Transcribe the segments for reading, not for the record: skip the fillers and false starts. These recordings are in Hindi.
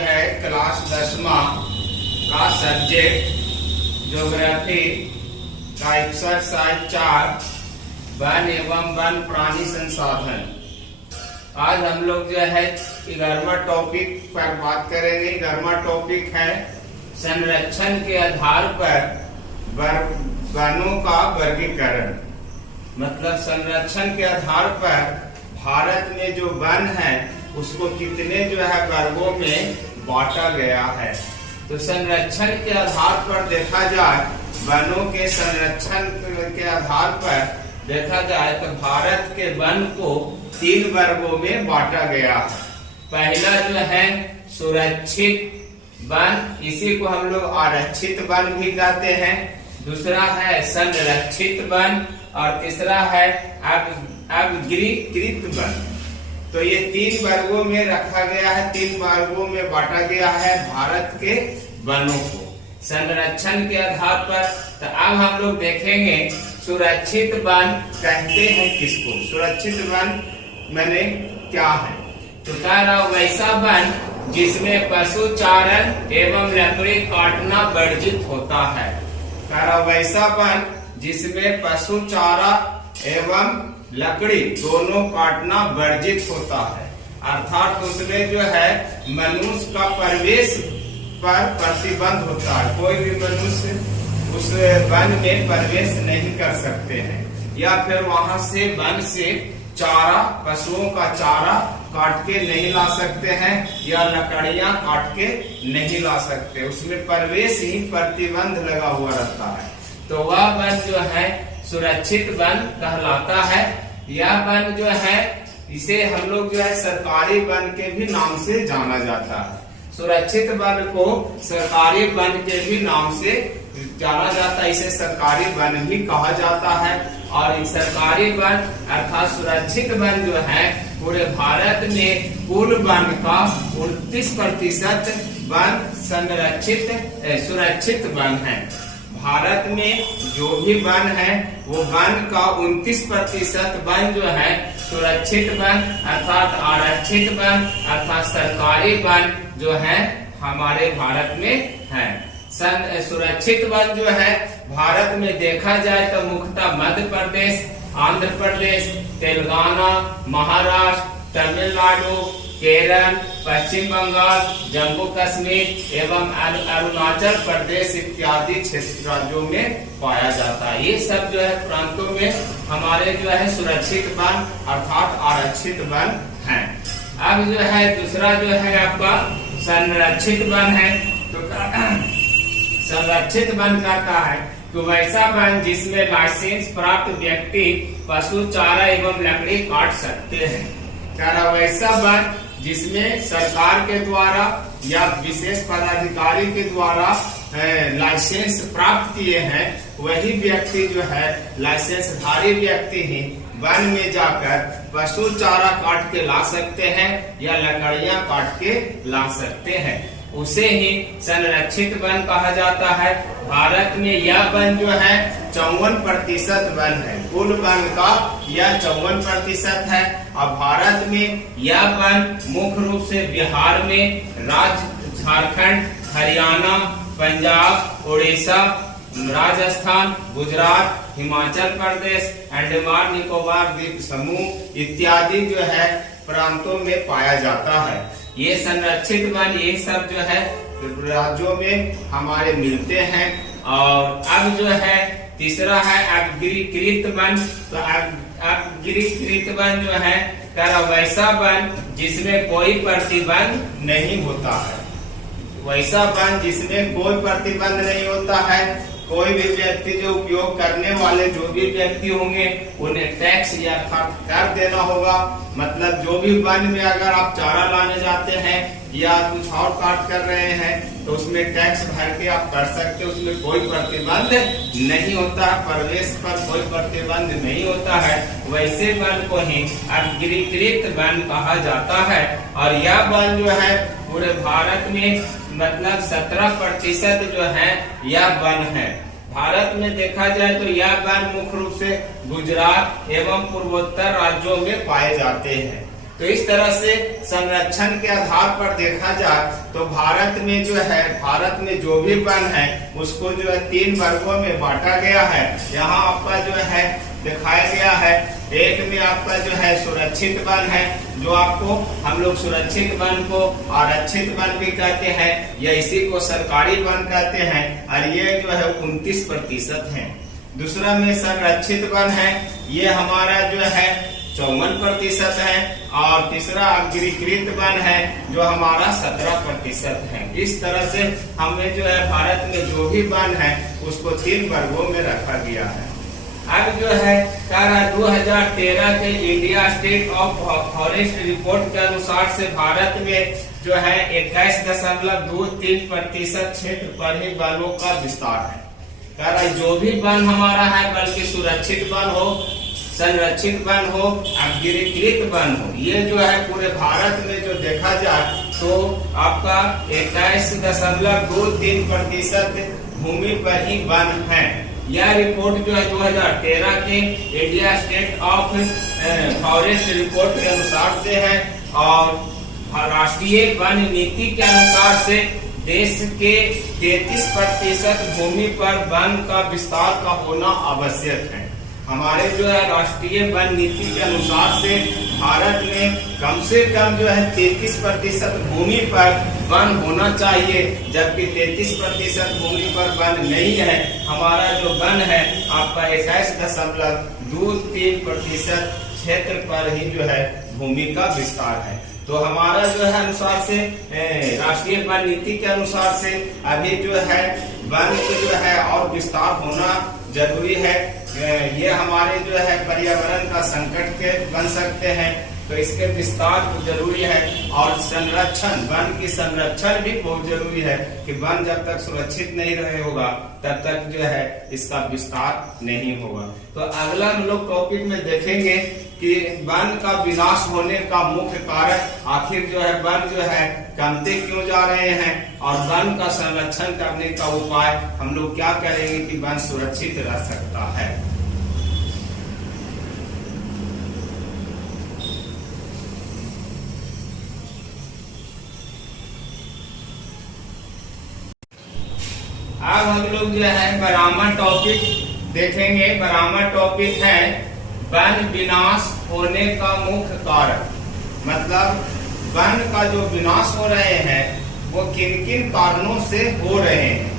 है क्लास 10वां का सब्जेक्ट ज्योग्राफी का एक्सरसाइज 4 वन एवं वन प्राणी संसाधन। आज हम लोग जो है 11वां टॉपिक पर बात करेंगे। 11वां टॉपिक है संरक्षण के आधार पर वनों का वर्गीकरण। मतलब संरक्षण के आधार पर भारत में जो वन है उसको कितने जो है वर्गों में बांटा गया है। तो संरक्षण के आधार पर देखा जाए, वनों के संरक्षण के आधार पर देखा जाए तो भारत के वन को 3 वर्गों में बांटा गया है। पहला जो है सुरक्षित वन, इसी को हम लोग आरक्षित वन भी कहते हैं। दूसरा है संरक्षित वन और तीसरा है अवर्गीकृत वन। तो ये 3 वर्गों में रखा गया है, 3 वर्गों में बांटा गया है भारत के वनों को संरक्षण के आधार पर। तो अब हम लोग देखेंगे सुरक्षित वन कहते हैं किसको। सुरक्षित वन माने क्या है? तो कह रहा वैसा वन जिसमें पशु चारण एवं लकड़ी काटना वर्जित होता है। कह रहा वैसा वन जिसमें पशु चारा एवं लकड़ी दोनों काटना वर्जित होता है। अर्थात उसमें जो है मनुष्य का प्रवेश पर प्रतिबंध होता है। कोई भी मनुष्य उस वन में प्रवेश नहीं कर सकते हैं, या फिर वहां से वन से चारा, पशुओं का चारा काट के नहीं ला सकते हैं, या लकड़ियां काट के नहीं ला सकते। उसमें प्रवेश ही प्रतिबंध लगा हुआ रहता है। तो वह वन जो है सुरक्षित वन कहलाता है। यह वन जो है इसे हम लोग जो है सरकारी वन के भी नाम से जाना जाता है। सुरक्षित वन को सरकारी वन के भी नाम से जाना जाता है। इसे सरकारी वन भी कहा जाता है। और सरकारी वन अर्थात सुरक्षित वन जो है पूरे भारत में कुल वन का 29% वन सुरक्षित वन है। भारत में जो भी वन है वो वन का 29% वन जो है सुरक्षित वन अर्थात आरक्षित वन अर्थात सरकारी वन जो है हमारे भारत में है। सुरक्षित वन जो है भारत में देखा जाए तो मुख्यतः मध्य प्रदेश, आंध्र प्रदेश, तेलंगाना, महाराष्ट्र, तमिलनाडु, केरल, पश्चिम बंगाल, जम्मू कश्मीर एवं अरुणाचल प्रदेश इत्यादि क्षेत्र राज्यों में पाया जाता है। ये सब जो है प्रांतों में हमारे जो है सुरक्षित वन अर्थात आरक्षित वन है। अब जो है दूसरा जो है आपका संरक्षित वन है। तो संरक्षित वन कहता है तो वैसा वन जिसमें लाइसेंस प्राप्त व्यक्ति पशु चारा एवं लकड़ी काट सकते हैं। कह रहा वैसा वन जिसमें सरकार के द्वारा या विशेष पदाधिकारी के द्वारा लाइसेंस प्राप्त किए हैं, वही व्यक्ति जो है लाइसेंसधारी व्यक्ति ही वन में जाकर पशु चारा काट के ला सकते हैं या लकड़ियां काट के ला सकते हैं। उसे ही संरक्षित वन कहा जाता है। भारत में यह वन जो है 54% वन है। कुल वन का यह 54% है। और भारत में यह वन मुख्य रूप से बिहार में, राज्य झारखंड, हरियाणा, पंजाब, उड़ीसा, राजस्थान, गुजरात, हिमाचल प्रदेश, अंडमान निकोबार द्वीप समूह इत्यादि जो है प्रांतों में पाया जाता है। ये संरक्षित वन ये सब जो है राज्यों में हमारे मिलते हैं। और अब जो है तीसरा है अवर्गीकृत वन। तो अवर्गीकृत वन जो है वैसा वन जिसमें कोई प्रतिबंध नहीं होता है। वैसा वन जिसमें कोई प्रतिबंध नहीं होता है। कोई भी व्यक्ति जो उपयोग करने वाले जो भी व्यक्ति होंगे उन्हें टैक्स या कर देना होगा। मतलब जो भी वन में अगर आप चारा लाने जाते हैं या कुछ और काट कर रहे हैं तो उसमें टैक्स भर के आप कर सकते हैं। उसमें कोई प्रतिबंध नहीं होता, प्रवेश पर कोई प्रतिबंध नहीं होता है। वैसे वन को ही अवर्गीकृत वन कहा जाता है। और यह वन जो है पूरे भारत में मतलब 17% जो है यह वन है। भारत में देखा जाए तो यह वन मुख्य रूप से गुजरात एवं पूर्वोत्तर राज्यों में पाए जाते हैं। तो इस तरह से संरक्षण के आधार पर देखा जाए तो भारत में जो भी वन है उसको जो है 3 वर्गों में बांटा गया है। यहाँ आपका जो है दिखाया गया है, एक में आपका जो है सुरक्षित वन है, जो आपको हम लोग सुरक्षित वन को आरक्षित वन भी कहते हैं, या इसी को सरकारी वन कहते हैं, और ये जो है 29% है। दूसरा में संरक्षित वन है, ये हमारा जो है 54% है, और तीसरा अग्रीकृत वन है जो हमारा 17% है। इस तरह से हमें जो है भारत में जो भी वन है उसको 3 वर्गों में रखा गया है। अब जो है 2013 के India state of forest report के अनुसार से भारत में जो है 21.23% क्षेत्र पर ही वनों का विस्तार है। जो भी वन हमारा है, बल्कि सुरक्षित वन हो, संरक्षित वन हो, अग्रीकृत वन हो, ये जो है पूरे भारत में जो देखा जाए तो आपका 21.23% भूमि पर ही वन है। यह रिपोर्ट जो है 2013 के India state of forest report के अनुसार से है, और राष्ट्रीय वन नीति के अनुसार से देश के 33% भूमि पर वन का विस्तार का होना आवश्यक है। हमारे जो है राष्ट्रीय वन नीति के अनुसार से भारत में कम से कम जो है 33% भूमि पर वन होना चाहिए, जबकि 33% भूमि पर वन नहीं है। हमारा जो वन है आपका 21.23% क्षेत्र पर ही जो है भूमि का विस्तार है। तो हमारा जो है अनुसार से राष्ट्रीय वन नीति के अनुसार से अभी जो है वन को जो है और विस्तार होना जरूरी है। ये हमारे जो है पर्यावरण का संकट के बन सकते हैं, तो इसके विस्तार जरूरी है। और संरक्षण, वन की संरक्षण भी बहुत जरूरी है कि वन जब तक सुरक्षित नहीं रहे होगा तब तक जो है इसका विस्तार नहीं होगा। तो अगला हम लोग टॉपिक में देखेंगे कि वन का विनाश होने का मुख्य कारण आखिर जो है वन जो है कमते क्यों जा रहे हैं, और वन का संरक्षण करने का उपाय हम लोग क्या करेंगे कि वन सुरक्षित रह सकता है। अब हम लोग जो है बरामद टॉपिक देखेंगे। बरामद टॉपिक है वन विनाश होने का मुख्य कारण, मतलब वन का जो विनाश हो रहे हैं वो किन किन कारणों से हो रहे हैं,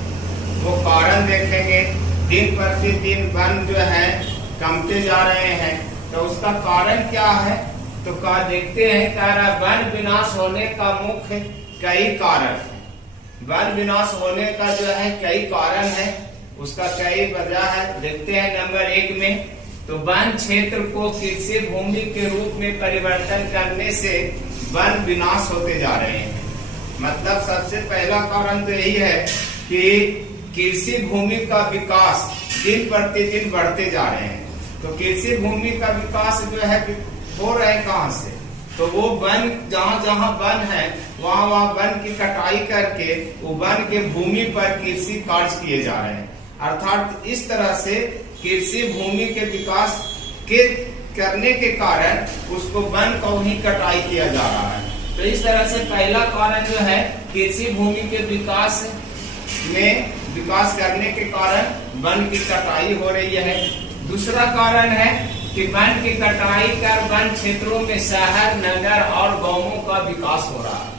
वो कारण देखेंगे। दिन प्रतिदिन वन जो है कमते जा रहे हैं, तो उसका कारण क्या है, तो देखते हैं। वन विनाश होने का मुख्य कई कारण है। वन विनाश होने का जो है कई कारण है, उसका कई वजह है। देखते हैं नंबर 1 में, तो वन क्षेत्र को कृषि भूमि के रूप में परिवर्तन करने से वन विनाश होते जा रहे हैं। मतलब सबसे पहला कारण तो यही है कि कृषि भूमि का विकास दिन प्रतिदिन बढ़ते जा रहे हैं। तो कृषि भूमि का विकास जो है हो रहे हैं कहाँ से, तो वो वन जहाँ जहाँ वन है वहाँ वहाँ वन की कटाई करके वो वन के भूमि पर कृषि कार्य किए जा रहे हैं। अर्थात इस तरह से कृषि भूमि के विकास के करने के कारण उसको वन को ही कटाई किया जा रहा है। तो इस तरह से पहला कारण जो है कृषि भूमि के विकास करने के कारण वन की कटाई हो रही है। दूसरा कारण है कि वन की कटाई कर वन क्षेत्रों में शहर, नगर और गांवों का विकास हो रहा है।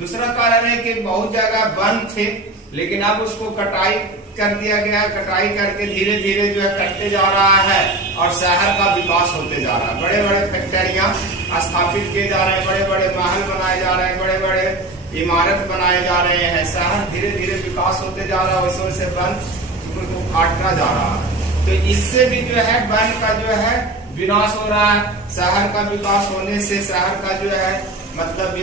दूसरा कारण है कि बहुत जगह वन थे लेकिन अब उसको कटाई कर दिया गया, कटाई करके धीरे धीरे जो है कटते जा रहा है और शहर का विकास होते जा रहा है। बड़े बड़े फैक्ट्रियां स्थापित किए जा रहे हैं, बड़े बड़े महल बनाए जा रहे हैं, बड़े बड़े इमारत बनाए जा रहे हैं। शहर धीरे धीरे विकास होते जा रहा है, वैसे वैसे वन को काटना जा रहा है। तो इससे भी जो है वन का जो है विनाश हो रहा है। शहर का विकास होने से शहर का जो है मतलब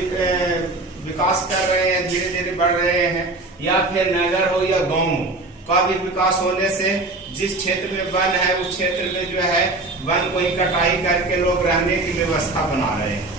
विकास कर रहे हैं, धीरे धीरे बढ़ रहे हैं। या फिर नगर हो या गांव का भी विकास होने से जिस क्षेत्र में वन है उस क्षेत्र में जो है वन को ही कटाई करके लोग रहने की व्यवस्था बना रहे हैं।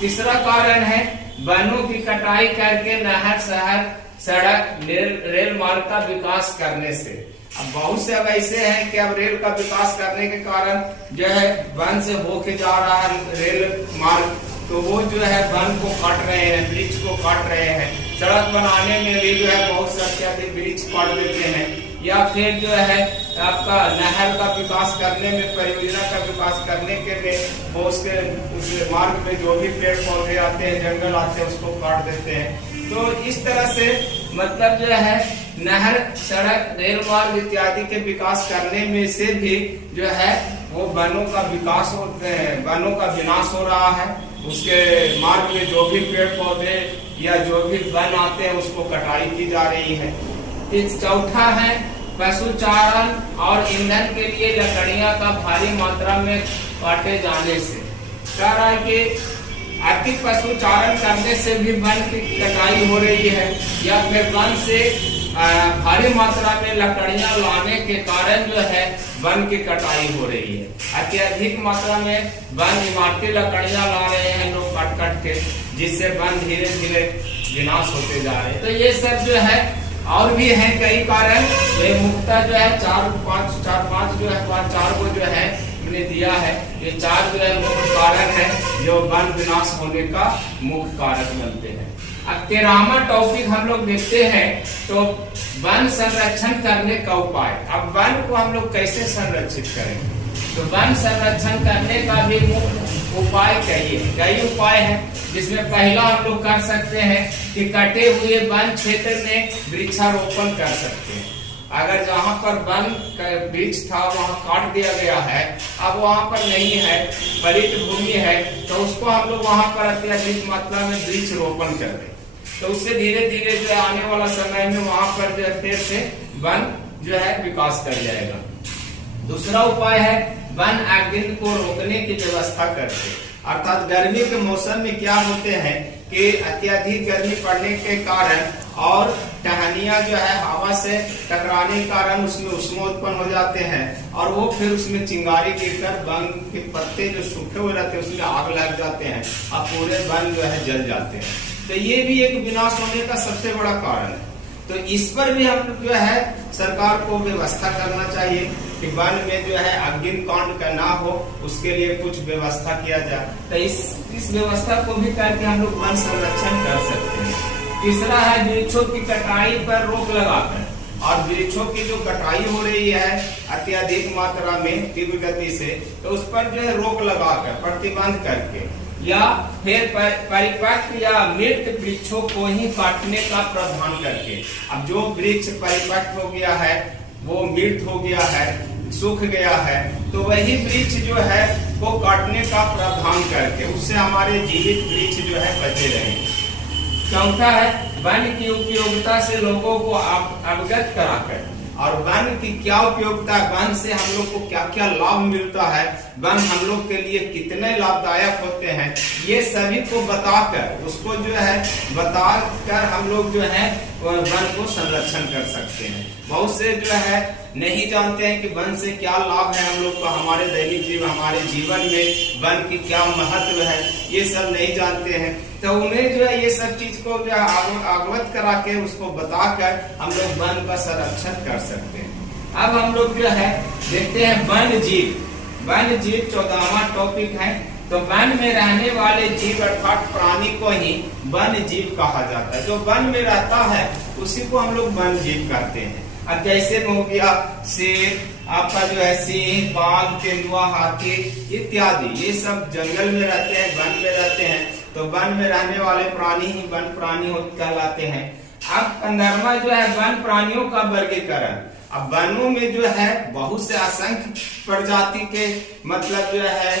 तीसरा कारण है वनों की कटाई करके नहर, शहर, सड़क, रेल मार्ग का विकास करने से। अब बहुत से अब ऐसे हैं कि अब रेल का विकास करने के कारण जो है वन से होके जा रहा है रेल मार्ग, तो वो जो है वन को काट रहे हैं, वृक्ष को काट रहे हैं। सड़क बनाने में भी जो है बहुत से अत्यधिक वृक्ष काट देते हैं, या फिर जो है आपका नहर का विकास करने में, परियोजना का विकास करने के में वो उसके उस मार्ग में जो भी पेड़ पौधे आते हैं, जंगल आते हैं, उसको काट देते हैं। तो इस तरह से मतलब जो है नहर, सड़क, रेल मार्ग इत्यादि के विकास करने में से भी जो है वो वनों का विकास होते हैं, वनों का विनाश हो रहा है। उसके मार्ग में जो भी पेड़ पौधे या जो भी वन आते हैं उसको कटाई की जा रही है। चौथा है पशुचारण और ईंधन के लिए लकड़ियां का भारी मात्रा में काटे जाने से। कह रहा है कि अति पशुचारण करने से भी वन की कटाई हो रही है, या फिर वन से भारी मात्रा में लकड़ियां लाने के कारण जो है वन की कटाई हो रही है। अत्यधिक मात्रा में वन इमारती लकड़ियां ला रहे हैं लोग काट काट के, जिससे वन धीरे धीरे विनाश होते जा रहे हैं। तो ये सब जो है और भी हैं कई कारण, ये मुख्यतः जो है चार पांच जो है चार को जो है हमने दिया है। ये चार जो है मुख्य कारण है जो वन विनाश होने का मुख्य कारक बनते हैं। अब 13वां टॉपिक हम लोग देखते हैं, तो वन संरक्षण करने का उपाय। अब वन को हम लोग कैसे संरक्षित करेंगे? तो वन संरक्षण करने का भी मुख्य उपाय कई उपाय हैं, जिसमें पहला हम लोग कर सकते हैं कि कटे हुए वन क्षेत्र में वृक्षारोपण कर सकते हैं। अगर जहाँ पर वन का वृक्ष था वहाँ काट दिया गया है, अब वहाँ पर नहीं है, परित भूमि है, तो उसको हम लोग वहाँ पर अत्यधिक मात्रा में वृक्ष रोपण कर दें, तो उससे धीरे धीरे जो आने वाला समय में वहाँ पर जो फिर से वन जो है विकास कर जाएगा। दूसरा उपाय है वन आग को रोकने की व्यवस्था करके। अर्थात गर्मी के मौसम में क्या होते हैं कि अत्यधिक गर्मी पड़ने के कारण और टहनियां जो है हवा से टकराने के कारण उसमें ऊष्मा उत्पन्न हो जाते हैं, और वो फिर उसमें चिंगारी गिरकर वन के पत्ते जो सूखे हुए रहते हैं उसमें आग लग जाते हैं और पूरे वन जो है जल जाते हैं। तो ये भी एक विनाश होने का सबसे बड़ा कारण है। तो इस पर भी हम जो है सरकार को व्यवस्था करना चाहिए कि वन में जो है अग्निकांड का ना हो, उसके लिए कुछ व्यवस्था किया जाए। तो इस व्यवस्था को भी करके हम लोग वन संरक्षण कर सकते हैं। तीसरा है वृक्षों की कटाई पर रोक लगाकर, और वृक्षों की जो कटाई हो रही है अत्यधिक मात्रा में तीव्र गति से, तो उस पर जो है रोक लगाकर, प्रतिबंध करके, या फिर परिपक्व या मृत वृक्षों को ही काटने का प्रावधान करके। अब जो वृक्ष परिपक्व हो गया है, वो मृत हो गया है, सूख गया है, तो वही वृक्ष जो है वो काटने का प्रावधान करके उससे हमारे जीवित वृक्ष जो है बचे रहेंगे। चौथा है वन की उपयोगिता से लोगों को अवगत कराकर, और वन की क्या उपयोगिता है, वन से हम लोग को क्या क्या लाभ मिलता है, वन हम लोग के लिए कितने लाभदायक होते हैं, ये सभी को बताकर, उसको जो है बताकर हम लोग जो है वन को संरक्षण कर सकते हैं। बहुत से जो है नहीं जानते हैं कि वन से क्या लाभ है हम लोग को, हमारे दैनिक जीवन, हमारे जीवन में वन की क्या महत्व है, ये सब नहीं जानते हैं। तो उन्हें जो है ये सब चीज को जो अवगत करा के उसको बताकर हम लोग वन का संरक्षण कर सकते हैं। अब हम लोग जो है देखते हैं वन जीव। वन जीव 14वां टॉपिक है। तो वन में रहने वाले जीव अर्थात प्राणी को ही वन जीव कहा जाता है। जो वन में रहता है उसी को हम लोग वन जीव कहते हैं। अब जैसे हो गया शेर, आपका जो है सिंह, बाघ, तेंदुआ, हाथी इत्यादि, ये सब जंगल में रहते हैं, वन में रहते हैं। तो वन में रहने वाले प्राणी ही वन प्राणी कहलाते हैं। अब 15वां जो है वन प्राणियों का वर्गीकरण। अब वनों में जो है बहुत से असंख्य प्रजाति के मतलब जो है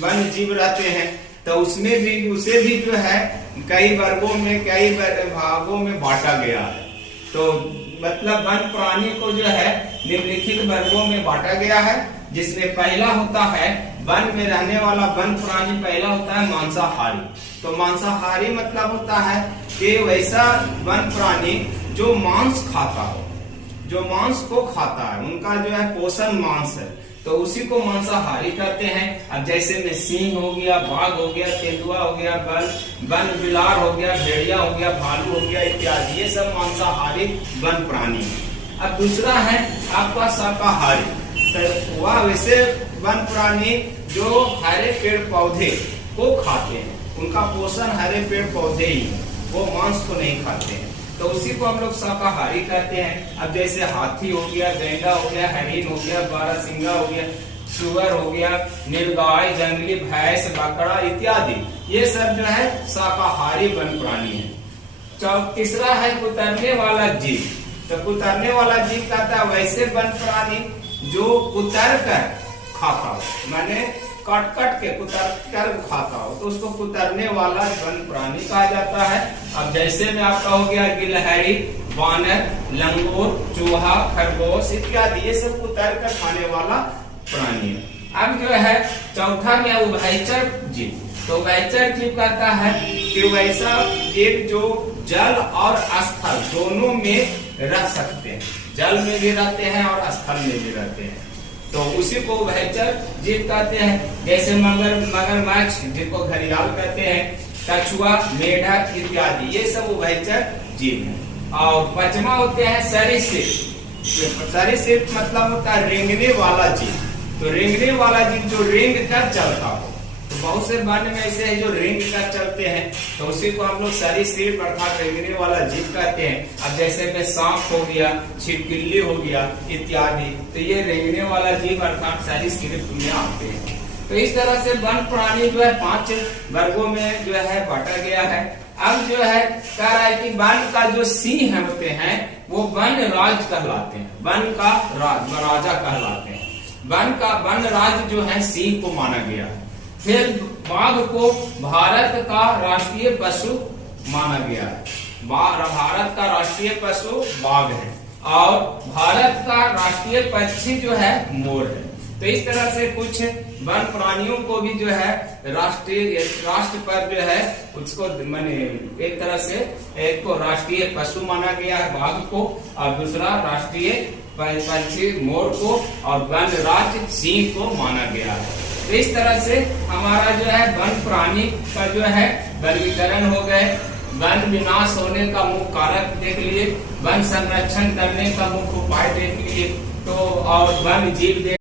वन जीव रहते हैं, तो उसमें भी उसे भी जो है कई वर्गों में, कई भागों में बांटा गया है। तो मतलब वन प्राणी को जो है निम्नलिखित वर्गों में बांटा गया है, जिसमें पहला होता है वन में रहने वाला वन प्राणी, पहला होता है मांसाहारी। तो मांसाहारी मतलब होता है कि वैसा वन प्राणी जो मांस खाता हो, जो मांस को खाता है, उनका जो है पोषण मांस है, तो उसी को मांसाहारी कहते हैं। अब जैसे में सिंह हो गया, बाघ हो गया, तेंदुआ हो गया, वन बिलार हो गया, भेड़िया हो गया, भालू हो गया इत्यादि, ये सब मांसाहारी वन प्राणी है। अब दूसरा है आपका शाकाहारी। तो वह वैसे वन प्राणी जो हरे पेड़ पौधे को खाते हैं, उनका पोषण हरे पेड़ पौधे ही है, वो मांस को नहीं खाते हैं, तो उसी को हम लोग शाकाहारी कहते हैं। अब जैसे हाथी हो गया, गैंडा हो गया, हरिन हो गया, बारहसिंगा हो गया, सुअर हो गया, नीलगाय, जंगली भैंस, बकरा इत्यादि, ये सब जो है शाकाहारी वन प्राणी है। तीसरा है कुतरने वाला जीव। तो कुतरने वाला जीव कहता है वैसे वन प्राणी जो कुतर कर खाता हो, माने काट काट के कुतर कर खाता हो, तो उसको कुतरने वाला वन प्राणी कहा जाता है। अब जैसे में आपका हो गया गिलहरी, वानर, लंगूर, चूहा, खरगोश इत्यादि, ये सब कुतर कर खाने वाला प्राणी है। अब जो है चौथा में उभयचर जीव। तो उभयचर जीव कहता है कि वैसा जीव जो जल और स्थल दोनों में रह सकते हैं, जल में भी रहते हैं और स्थल में भी रहते हैं, तो उसी को उभयचर जीव कहते हैं। जैसे मगरमच्छ जिनको घड़ियाल कहते हैं, कछुआ, मेढक इत्यादि, ये सब उभयचर जीव हैं। और पांचवा होते हैं सरीसृप। सरीसृप मतलब होता है रेंगने वाला जीव। तो रेंगने वाला जीव जो रेंग कर चलता हो, तो बहुत से वन में ऐसे है जो रेंग कर चलते हैं, तो उसी को हम लोग सरीसृप अर्थात रेंगने वाला जीव कहते हैं। अब जैसे में सांप हो गया, छिपकली हो गया इत्यादि, तो ये रेंगने वाला जीव अर्थात सरीसृप में आते हैं। तो इस तरह से वन प्राणी जो है 5 वर्गों में जो है बांटा गया है। अब जो है कह रहा है कि वन का जो सिंह होते हैं वो वन राज कहलाते हैं, वन का राजा कहलाते हैं। वन राज जो है सिंह को माना गया है। फिर बाघ को भारत का राष्ट्रीय पशु माना गया है। भारत का राष्ट्रीय पशु बाघ है और भारत का राष्ट्रीय पक्षी जो है मोर है। तो इस तरह से कुछ वन प्राणियों को भी जो है राष्ट्र पर जो है उसको माने एक तरह से एक को राष्ट्रीय पशु माना गया है बाघ को, और दूसरा राष्ट्रीय पंछी मोर को, और वन राज सिंह को माना गया है। तो इस तरह से हमारा जो है वन प्राणी का जो है वर्गीकरण हो गए। वन विनाश होने का मुख्य कारक देख लिए, वन संरक्षण करने का मुख्य उपाय देख लिए, तो और वन जीव देख